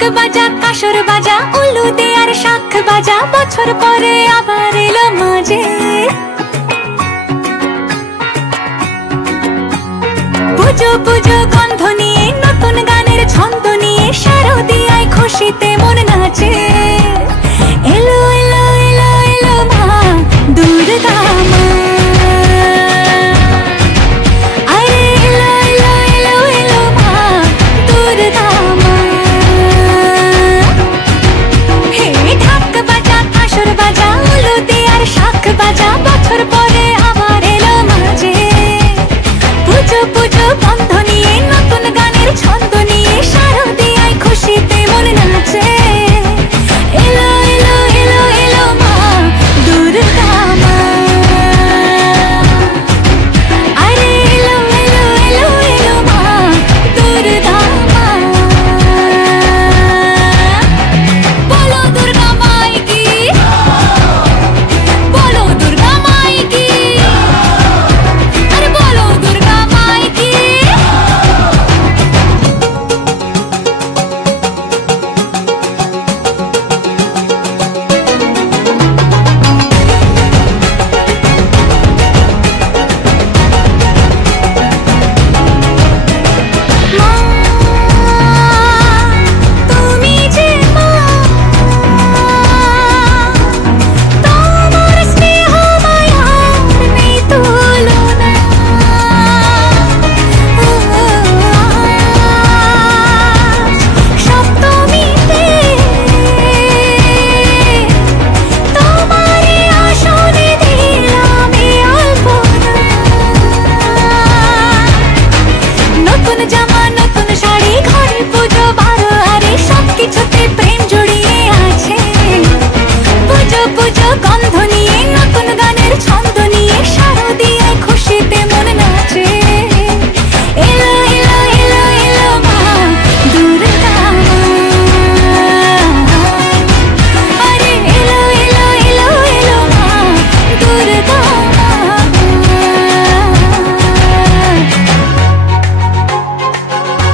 ঢাক বাজা কাসর বাজা উলু দে আর শাখ বাজা, বছর পরে আবার এলো মাঝে। পুজো পুজো গন্ধ নিয়ে নতুন গানের ছন্দ নিয়ে শারদিয়ায় খুশিতে মন নাচে।